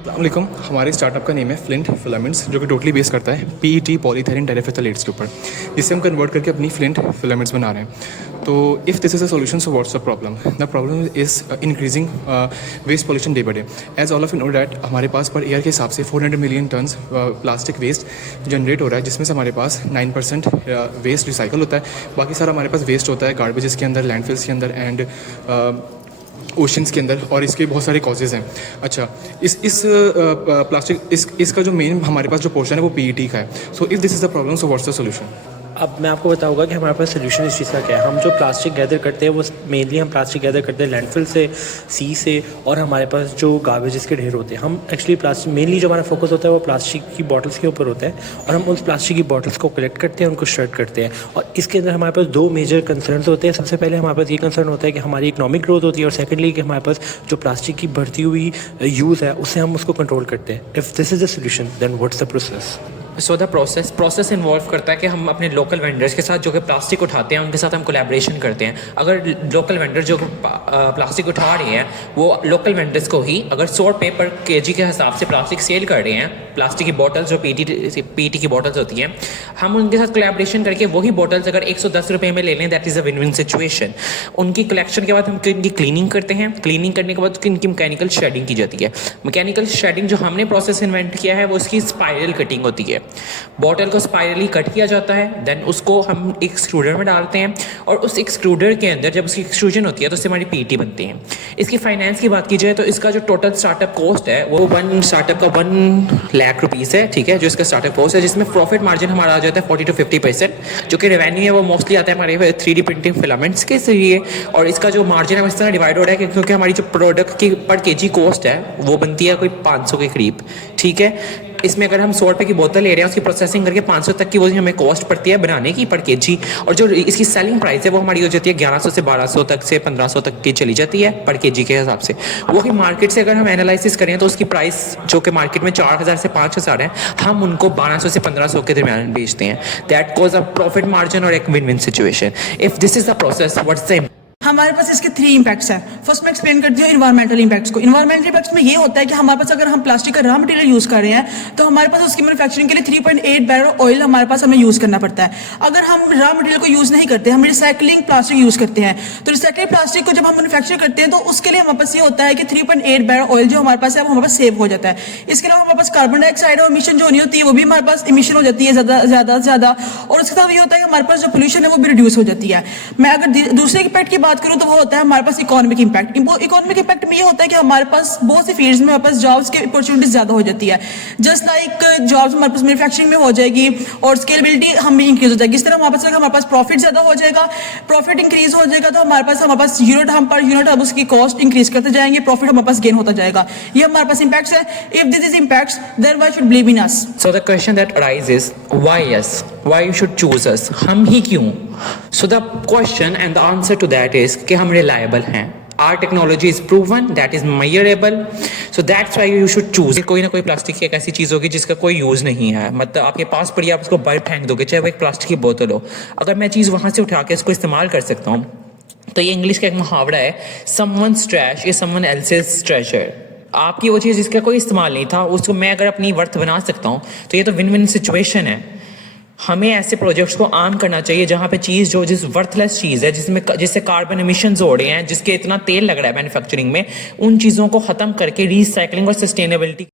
अस्सलामुअलैकुम। हमारे स्टार्टअप का नेम है फ्लिंट फिलामेंट्स, जो कि टोटली बेस करता है पीईटी पॉलीथेरिन टेरेफेथलेट्स के ऊपर, जिससे हम कन्वर्ट करके अपनी फ्लिंट फिलामेंट्स बना रहे हैं। तो if this is a solution, so what's the problem is increasing waste pollution day by day. As all of you know that हमारे पास पर ईयर के हिसाब से 400 million tons plastic waste generate हो रहा है, जिसमें से हमारे पास 9% वेस्ट रिसाइकल होता है। बाकी सारा हमारे पास वेस्ट होता है गार्बेजेस के अंदर, लैंडफिल्स के अंदर एंड ओशंस के अंदर, और इसके बहुत सारे कॉजेज़ हैं। अच्छा, इस प्लास्टिक इसका जो मेन हमारे पास जो पोर्शन है वो पीईटी का है। So if this is the problem, so what's the solution? अब मैं आपको बताऊंगा कि हमारे पास सोल्यूशन इस चीज़ का क्या है। हम जो प्लास्टिक गैदर करते हैं वो मेनली हम प्लास्टिक गैदर करते हैं लैंडफिल से, सी से, और हमारे पास जो गार्बेजेस के ढेर होते हैं। हम एक्चुअली प्लास्टिक मेनली जो हमारा फोकस होता है वो प्लास्टिक की बॉटल्स के ऊपर होता है, और हम उस प्लास्टिक की बॉटल्स को कलेक्ट करते हैं, उनको श्रेड करते हैं। और इसके अंदर हमारे पास दो मेजर कंसर्न्स होते हैं। सबसे पहले हमारे पास ये कंसर्न होता है कि हमारी इकोनॉमिक ग्रोथ होती है, और सेकेंडली कि हमारे पास जो प्लास्टिक की बढ़ती हुई यूज़ है उससे हम उसको कंट्रोल करते हैं। If this is the solution then what's the process? So the process involve करता है कि हम अपने लोकल वेंडर्स के साथ जो कि प्लास्टिक उठाते हैं उनके साथ हम कोलैबोरेशन करते हैं। अगर लोकल वेंडर जो प्लास्टिक उठा रहे हैं वो लोकल वेंडर्स को ही अगर 100 रुपये पर केजी के हिसाब से प्लास्टिक सेल कर रहे हैं, प्लास्टिक की बॉटल्स जो पीटी की बॉटल्स होती हैं, हम उनके साथ कोलैबोरेशन करके वही बॉटल्स अगर 110 रुपये में ले लें, that is a win win situation. उनकी कलेक्शन के बाद हम इनकी क्लीनिंग करते हैं। क्लीनिंग करने के बाद इनकी मैकेनिकल शेडिंग की जाती है। मैकेनिकल शेडिंग जो हमने प्रोसेस इन्वेंट किया है वो उसकी स्पाइरल कटिंग होती है। बॉटल को स्पाइरली कट किया जाता है, देन उसको हम एक एक्सट्रूडर में डालते हैं, और उस एक्सट्रूडर के अंदर जब उसकी एक्सट्रूजन होती है तो उससे हमारी पीटी बनती है। इसकी फाइनेंस की बात की जाए तो इसका जो टोटल स्टार्टअप कॉस्ट है वो 1 लाख रुपीज़ है, ठीक है, जो इसका स्टार्टअप कॉस्ट है, जिसमें प्रॉफिट मार्जिन हमारा आ जाता है 40 to 50%। जो कि रेवेन्यू है वो मोस्टली आता है हमारे 3D प्रिंटिंग फिलामेंट्स के जरिए, और इसका जो मार्जिन है वो इस तरह डिवाइड हो रहा है क्योंकि हमारी जो प्रोडक्ट की पर केजी कॉस्ट है वो बनती है कोई 500 के करीब, ठीक है। इसमें अगर हम 100 रुपये की बोतल ले रहे हैं, उसकी प्रोसेसिंग करके 500 तक की वो हमें कॉस्ट पड़ती है बनाने की पर केजी, और जो इसकी सेलिंग प्राइस है वो हमारी हो जाती है 1100 से 1200 तक से 1500 तक की चली जाती है पर केजी के हिसाब से। वही मार्केट से अगर हम एनालिसिस करें तो उसकी प्राइस जो कि मार्केट में 4000 से 5000 है, हम उनको 1200 से 1500 के दरमियान बेचते हैं। That cause a profit margin और एक win win situation. If this is the process, what's the हमारे पास इसके 3 इम्पैक्ट्स हैं। फर्स्ट मैं एक्सप्लेन करती हूँ इन्वायरमेंटल इम्पैक्ट्स को। इन्वायरमेंटल इम्पैक्ट्स में ये होता है कि हमारे पास अगर हम प्लास्टिक का रॉ मटेरियल यूज़ कर रहे हैं तो हमारे पास उसकी मैन्युफैक्चरिंग के लिए 3.8 बैरल ऑयल हमारे पास हमें यूज़ करना पड़ता है। अगर हम रॉ मटेरियल को यूज़ नहीं करते, हम रिसाइकलिंग प्लास्टिक यूज़ करते हैं, तो रिसाइकलिंग प्लास्टिक को जब हम मैन्युफैक्चर करते हैं तो उसके लिए हमारे पास ये होता है कि 3.8 बैरल ऑयल जो हमारे पास है वो हमारे पास सेव हो जाता है। इसके अलावा हमारे पास कार्बन डाइऑक्साइड और इमिशन जो नहीं होती है वो भी हमारे पास इमिशन हो जाती है ज़्यादा, और उसके साथ ये होता है कि हमारे पास जो पोल्यूशन है वो भी रिड्यूस हो जाती है। मैं अगर दूसरे इम्पैक्ट की बात करूँ तो वो होता है हमारे पास इकोनॉमिक इम्पैक्ट। इकोनॉमिक इम्पैक्ट में ये होता है कि हमारे पास बहुत सी फील्ड्स में हमारे पास जॉब्स की अपॉर्चुनिटीज ज्यादा हो जाती है। जस्ट लाइक जॉब्स हमारे पास मैन्युफैक्चरिंग में हो जाएगी और स्केलेबिलिटी हम भी इंक्रीज हो जाएगी। इस तरह हमारे पास प्रॉफिट ज्यादा हो जाएगा। प्रॉफिट इंक्रीज हो जाएगा तो हमारे पास यूनिट हम पर यूनिट अब उसकी कॉस्ट इंक्रीज करते जाएंगे, प्रॉफिट हमारे पास गेन होता जाएगा। ये हमारे पास इम्पैक्ट्स है। If this is impacts then why should believe in us? So the question that arises, why us? Why you should choose us? हम ही क्यों? So the question and the answer to that is कि हम reliable हैं। Our technology is proven, that is measurable, so that's why you should choose। कोई ना कोई plastic की एक ऐसी चीज़ होगी जिसका कोई यूज़ नहीं है, मतलब आपके पास पड़ी आप उसको बाहर फेंक दोगे, चाहे वो एक प्लास्टिक की बोतल हो। अगर मैं चीज़ वहाँ से उठा के इसको इस्तेमाल कर सकता हूँ, तो ये इंग्लिश का एक मुहावरा है, someone's trash is someone else's treasure। आपकी वो चीज़ जिसका कोई इस्तेमाल नहीं था उसको मैं अगर अपनी वर्थ बना सकता हूँ तो ये तो विन विन सिचुएशन है। हमें ऐसे प्रोजेक्ट्स को आम करना चाहिए जहाँ पे चीज़ जो जिस वर्थलेस चीज़ है जिससे कार्बन एमिशंस हो रहे हैं, जिसके इतना तेल लग रहा है मैन्युफैक्चरिंग में, उन चीज़ों को ख़त्म करके रीसाइकलिंग और सस्टेनेबिलिटी